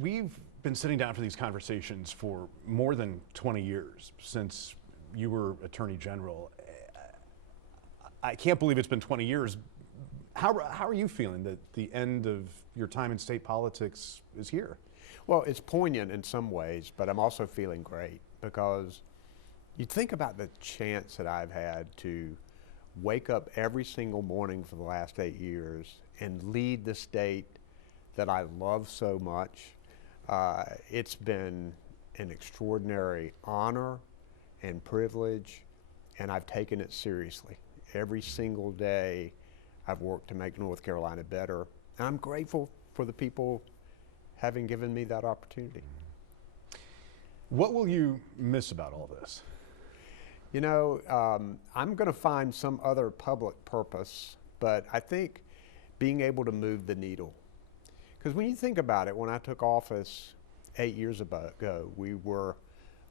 We've been sitting down for these conversations for more than 20 years, since you were Attorney General. I can't believe it's been 20 years. How are you feeling that the end of your time in state politics is here? Well, it's poignant in some ways, but I'm also feeling great because you think about the chance that I've had to wake up every single morning for the last 8 years and lead the state that I love so much. It's been an extraordinary honor and privilege, and I've taken it seriously. Every single day I've worked to make North Carolina better, and I'm grateful for the people having given me that opportunity. What will you miss about all this? You know, I'm going to find some other public purpose, but I think being able to move the needle. Because when you think about it, when I took office 8 years ago, we were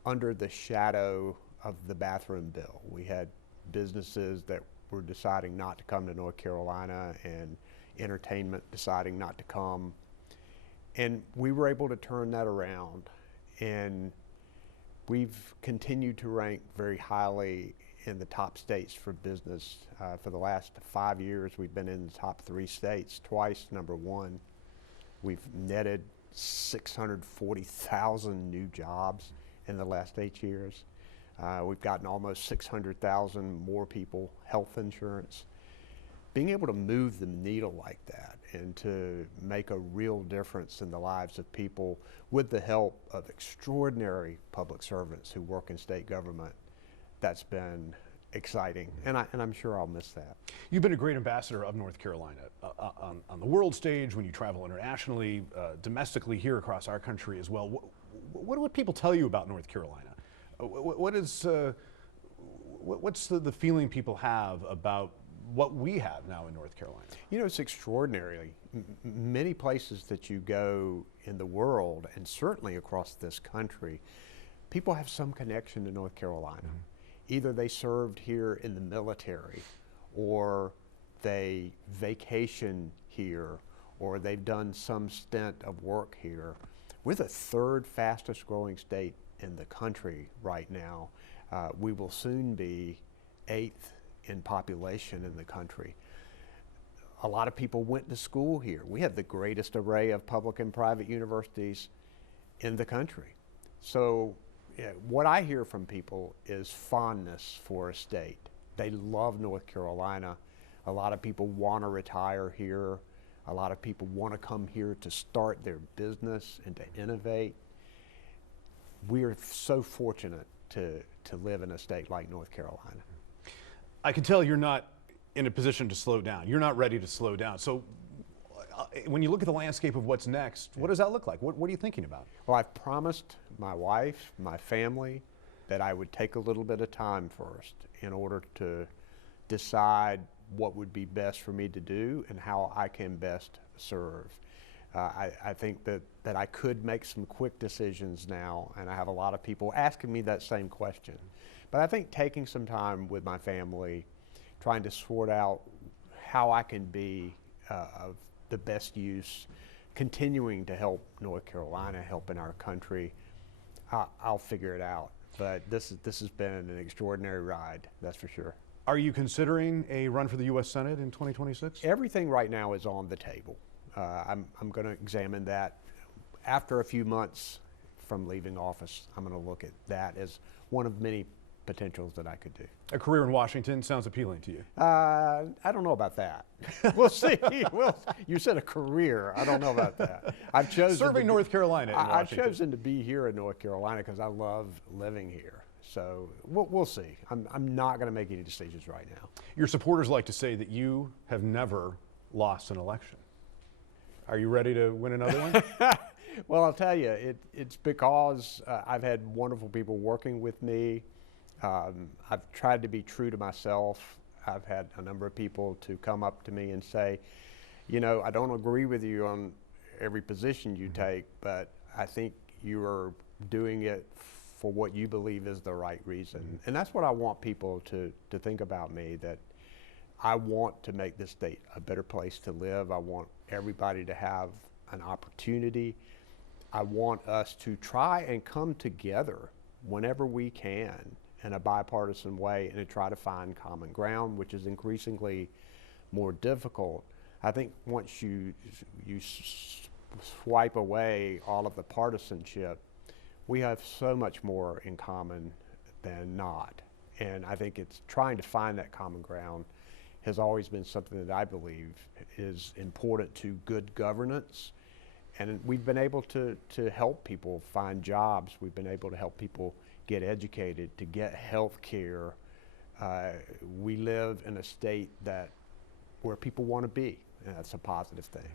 under the shadow of the bathroom bill. We had businesses that were deciding not to come to North Carolina and entertainment deciding not to come. And we were able to turn that around, and we've continued to rank very highly in the top states for business. For the last 5 years, we've been in the top 3 states, twice #1. We've netted 640,000 new jobs in the last 8 years. We've gotten almost 600,000 more people health insurance. Being able to move the needle like that and to make a real difference in the lives of people with the help of extraordinary public servants who work in state government, that's been exciting, and I'm sure I'll miss that. You've been a great ambassador of North Carolina on the world stage, when you travel internationally, domestically here across our country as well. What do people tell you about North Carolina? What's the feeling people have about what we have now in North Carolina? You know, it's extraordinary. Many places that you go in the world, and certainly across this country, people have some connection to North Carolina. Mm-hmm. Either they served here in the military, or they vacation here, or they've done some stint of work here. We're the 3rd fastest growing state in the country right now. We will soon be 8th in population in the country. A lot of people went to school here. We have the greatest array of public and private universities in the country. So what I hear from people is fondness for a state. They love North Carolina. A lot of people want to retire here. A lot of people want to come here to start their business and to innovate. We are so fortunate to live in a state like North Carolina. I can tell you're not in a position to slow down. You're not ready to slow down. So when you look at the landscape of what's next, what does that look like? What are you thinking about? Well, I've promised my wife, my family, that I would take a little bit of time first in order to decide what would be best for me to do and how I can best serve. I think that I could make some quick decisions now, and I have a lot of people asking me that same question. But I think taking some time with my family, trying to sort out how I can be of the best use, continuing to help North Carolina, helping our country, I'll figure it out. But this has been an extraordinary ride, that's for sure. Are you considering a run for the U.S. Senate in 2026? Everything right now is on the table. I'm going to examine that. After a few months from leaving office, I'm going to look at that as one of many potentials that I could do. A career in Washington sounds appealing to you. I don't know about that. We'll see. You said a career. I don't know about that. I've chosen serving North Carolina in Washington. I've chosen to be here in North Carolina because I love living here. So we'll see. I'm not going to make any decisions right now. Your supporters like to say that you have never lost an election. Are you ready to win another one? Well, I'll tell you, it's because I've had wonderful people working with me. I've tried to be true to myself. I've had a number of people to come up to me and say, you know, I don't agree with you on every position you take, but I think you are doing it for what you believe is the right reason. And that's what I want people to think about me, that I want to make this state a better place to live. I want everybody to have an opportunity. I want us to try and come together whenever we can in a bipartisan way and to try to find common ground, which is increasingly more difficult. I think once you swipe away all of the partisanship, we have so much more in common than not. And I think it's trying to find that common ground has always been something that I believe is important to good governance. And we've been able to help people find jobs. We've been able to help people get educated, to get health care. We live in a state where people want to be, and that's a positive thing.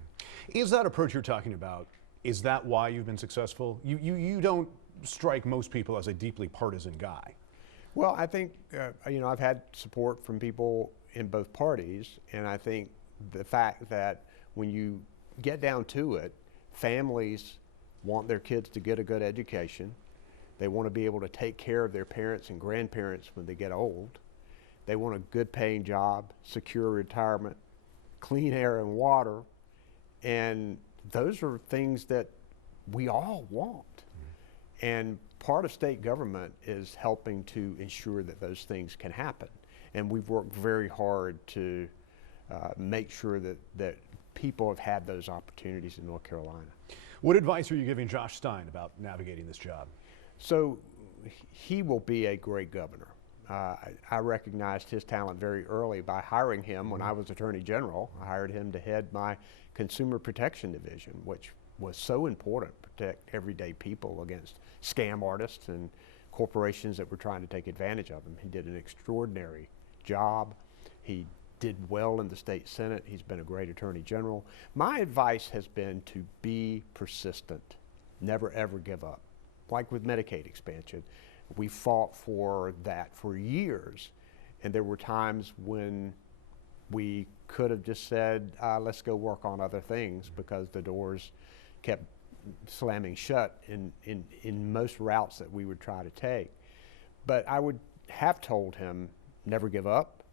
Is that approach you're talking about, is that why you've been successful? You don't strike most people as a deeply partisan guy. Well, I think, I've had support from people in both parties, and I think the fact that when you get down to it, families want their kids to get a good education. They want to be able to take care of their parents and grandparents when they get old. They want a good paying job, secure retirement, clean air and water, and those are things that we all want. And part of state government is helping to ensure that those things can happen. And we've worked very hard to make sure that people have had those opportunities in North Carolina. What advice are you giving Josh Stein about navigating this job? So he will be a great governor. I recognized his talent very early by hiring him when I was Attorney General. I hired him to head my Consumer Protection Division, which was so important to protect everyday people against scam artists and corporations that were trying to take advantage of them. He did an extraordinary job. He did well in the state Senate. He's been a great Attorney General. My advice has been to be persistent, never ever give up. Like with Medicaid expansion, we fought for that for years, and there were times when we could have just said, let's go work on other things, because the doors kept slamming shut in most routes that we would try to take. But I would have told him, never give up,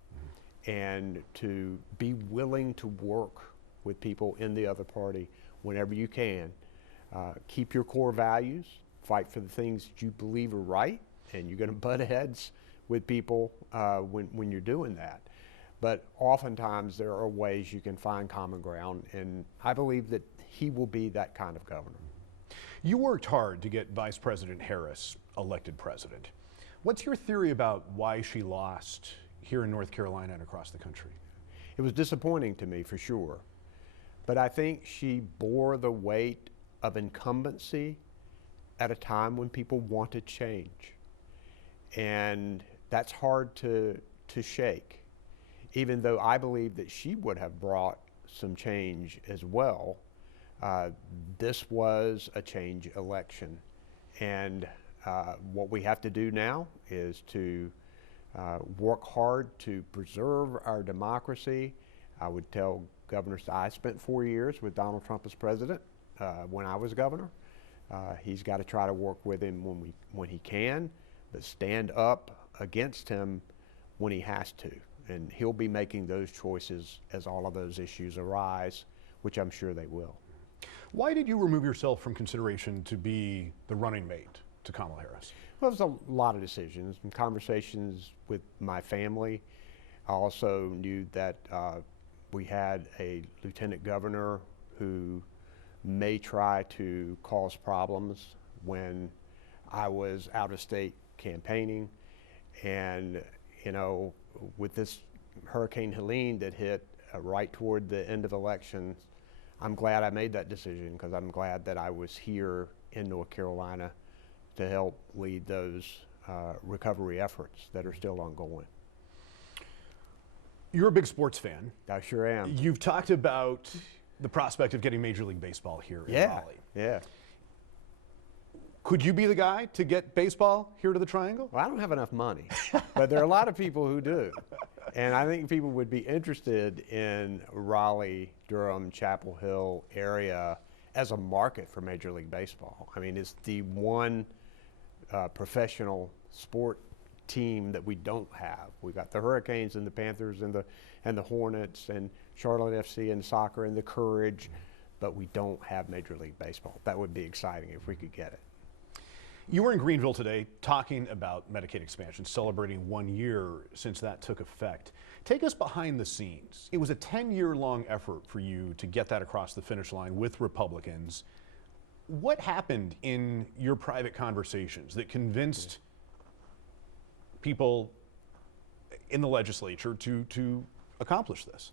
and to be willing to work with people in the other party whenever you can. Keep your core values, fight for the things that you believe are right, and you're going to butt heads with people when you're doing that. But oftentimes there are ways you can find common ground, and I believe that he will be that kind of governor. You worked hard to get Vice President Harris elected president. What's your theory about why she lost here in North Carolina and across the country? It was disappointing to me, for sure. But I think she bore the weight of incumbency at a time when people wanted change. And that's hard to shake, even though I believe that she would have brought some change as well. This was a change election. And what we have to do now is to work hard to preserve our democracy. I would tell governors, I spent 4 years with Donald Trump as president when I was governor. He's got to try to work with him when he can, but stand up against him when he has to. And he'll be making those choices as all of those issues arise, which I'm sure they will. Why did you remove yourself from consideration to be the running mate to Kamala Harris? Well, there was a lot of decisions and conversations with my family. I also knew that we had a lieutenant governor who may try to cause problems when I was out of state campaigning. And, with this Hurricane Helene that hit right toward the end of elections, I'm glad I made that decision, because I'm glad that I was here in North Carolina to help lead those recovery efforts that are still ongoing. You're a big sports fan. I sure am. You've talked about the prospect of getting Major League Baseball here in Raleigh. Yeah. Could you be the guy to get baseball here to the Triangle? Well, I don't have enough money, but there are a lot of people who do. And I think people would be interested in Raleigh, Durham, Chapel Hill area as a market for Major League Baseball. I mean, it's the one professional sport team that we don't have. We got the Hurricanes and the Panthers and the Hornets and Charlotte FC and soccer and the Courage. but we don't have Major League Baseball. That would be exciting if we could get it. You were in Greenville today talking about Medicaid expansion, celebrating 1 year since that took effect. Take us behind the scenes. It was a 10-year-long effort for you to get that across the finish line with Republicans. What happened in your private conversations that convinced people in the legislature to accomplish this?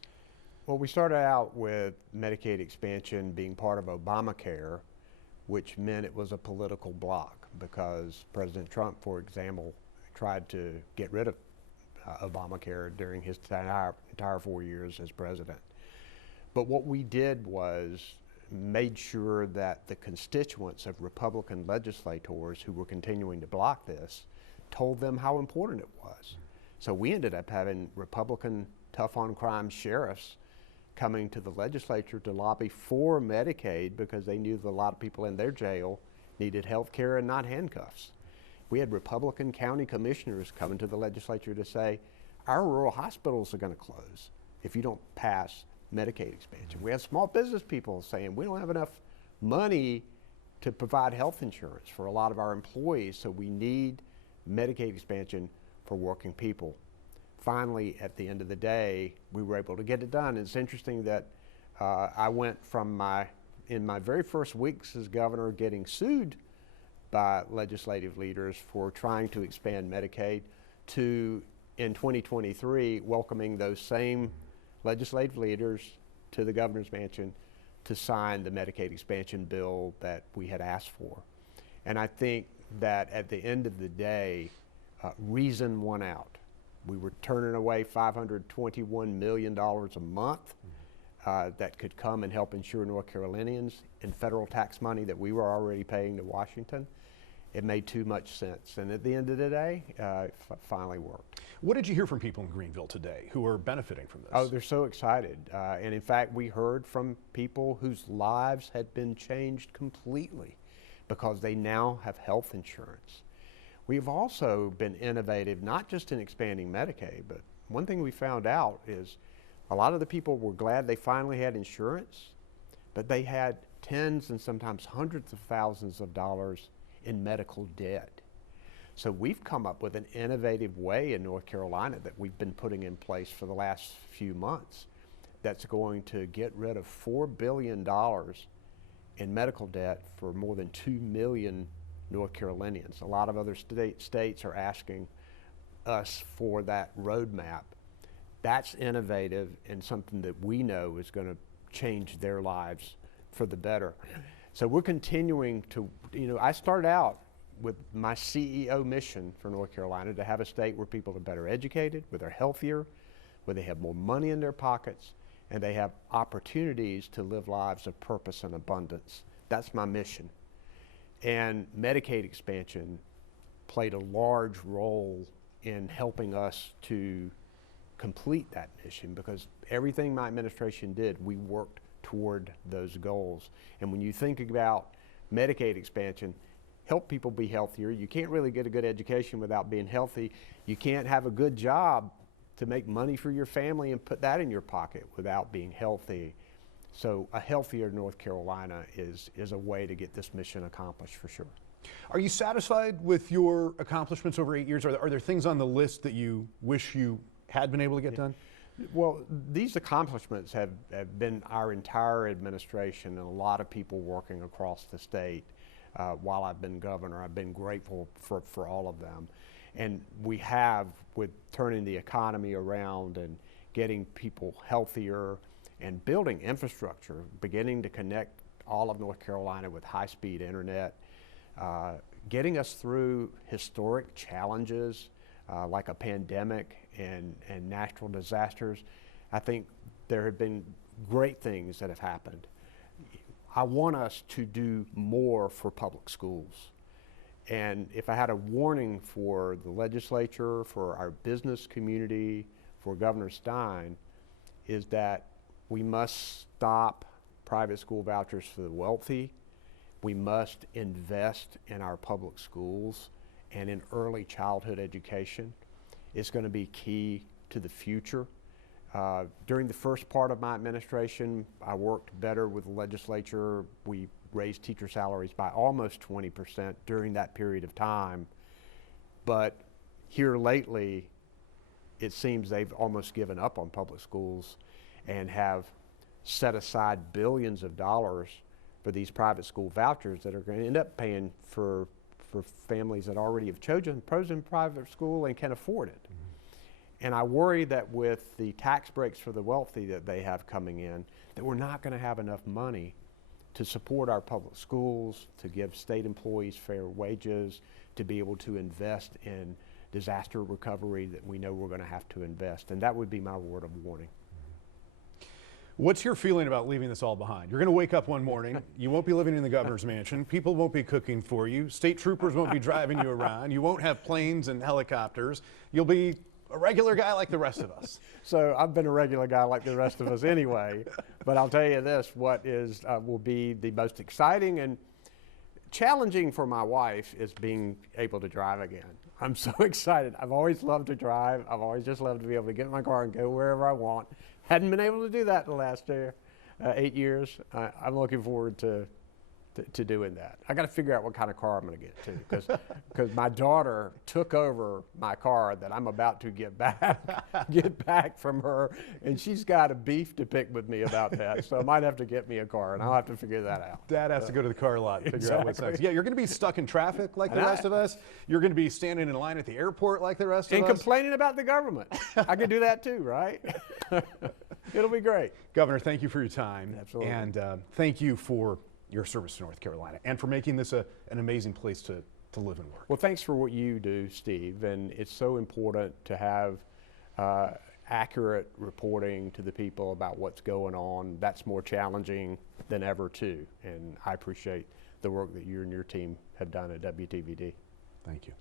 Well, we started out with Medicaid expansion being part of Obamacare, which meant it was a political block because President Trump, for example, tried to get rid of Obamacare during his entire 4 years as president. But what we did was made sure that the constituents of Republican legislators who were continuing to block this told them how important it was. So we ended up having Republican tough-on-crime sheriffs coming to the legislature to lobby for Medicaid because they knew that a lot of people in their jail needed health care and not handcuffs. We had Republican county commissioners coming to the legislature to say, our rural hospitals are going to close if you don't pass Medicaid expansion. We had small business people saying, we don't have enough money to provide health insurance for a lot of our employees, so we need Medicaid expansion for working people. Finally, at the end of the day, we were able to get it done. It's interesting that I went from in my very first weeks as governor getting sued by legislative leaders for trying to expand Medicaid to, in 2023, welcoming those same legislative leaders to the governor's mansion to sign the Medicaid expansion bill that we had asked for. And I think that at the end of the day, reason won out. We were turning away $521 million a month that could come and help insure North Carolinians in federal tax money that we were already paying to Washington. It made too much sense. And at the end of the day, it finally worked. What did you hear from people in Greenville today who are benefiting from this? Oh, they're so excited. And in fact, we heard from people whose lives had been changed completely because they now have health insurance. We've also been innovative, not just in expanding Medicaid, but one thing we found out is a lot of the people were glad they finally had insurance, but they had tens and sometimes hundreds of thousands of dollars in medical debt. So we've come up with an innovative way in North Carolina that we've been putting in place for the last few months that's going to get rid of $4 billion in medical debt for more than 2 million North Carolinians. A lot of other states are asking us for that roadmap. That's innovative and something that we know is going to change their lives for the better. So we're continuing to, I started out with my CEO mission for North Carolina to have a state where people are better educated, where they're healthier, where they have more money in their pockets, and they have opportunities to live lives of purpose and abundance. That's my mission. And Medicaid expansion played a large role in helping us to complete that mission because everything my administration did, we worked toward those goals. And when you think about Medicaid expansion, help people be healthier. You can't really get a good education without being healthy. You can't have a good job to make money for your family and put that in your pocket without being healthy. So a healthier North Carolina is a way to get this mission accomplished for sure. Are you satisfied with your accomplishments over 8 years? Are there things on the list that you wish you had been able to get done? Well, these accomplishments have been our entire administration and a lot of people working across the state. While I've been governor, I've been grateful for all of them. And we have, with turning the economy around and getting people healthier and building infrastructure, beginning to connect all of North Carolina with high-speed internet, getting us through historic challenges like a pandemic and natural disasters. I think there have been great things that have happened. I want us to do more for public schools. And if I had a warning for the legislature, for our business community, for Governor Stein, is that we must stop private school vouchers for the wealthy. We must invest in our public schools and in early childhood education. It's going to be key to the future. During the first part of my administration, I worked better with the legislature. We raised teacher salaries by almost 20% during that period of time. But here lately, it seems they've almost given up on public schools and have set aside billions of dollars for these private school vouchers that are going to end up paying for families that already have chosen private school and can afford it. And I worry that with the tax breaks for the wealthy that they have coming in, that we're not going to have enough money to support our public schools, to give state employees fair wages, to be able to invest in disaster recovery that we know we're going to have to invest. And that would be my word of warning. What's your feeling about leaving this all behind? You're going to wake up one morning, you won't be living in the governor's mansion, people won't be cooking for you, state troopers won't be driving you around, you won't have planes and helicopters, you'll be a regular guy like the rest of us. So I've been a regular guy like the rest of us anyway, but I'll tell you this, what is will be the most exciting and challenging for my wife is being able to drive again. I'm so excited. I've always loved to drive. I've always just loved to be able to get in my car and go wherever I want. Hadn't been able to do that in the last 8 years. I'm looking forward to doing that. I got to figure out what kind of car I'm going to get too, because my daughter took over my car that I'm about to get back from her, and she's got a beef to pick with me about that. So I might have to get me a car, and I'll have to figure that out. Dad has to go to the car lot and figure out what's next. Yeah, you're going to be stuck in traffic like the rest of us. You're going to be standing in line at the airport like the rest of us. And complaining about the government. I could do that too, right? It'll be great. Governor, thank you for your time. Absolutely. And thank you for your service to North Carolina and for making this an amazing place to live and work. Well, thanks for what you do, Steve. And it's so important to have accurate reporting to the people about what's going on. That's more challenging than ever, too. And I appreciate the work that you and your team have done at WTVD. Thank you.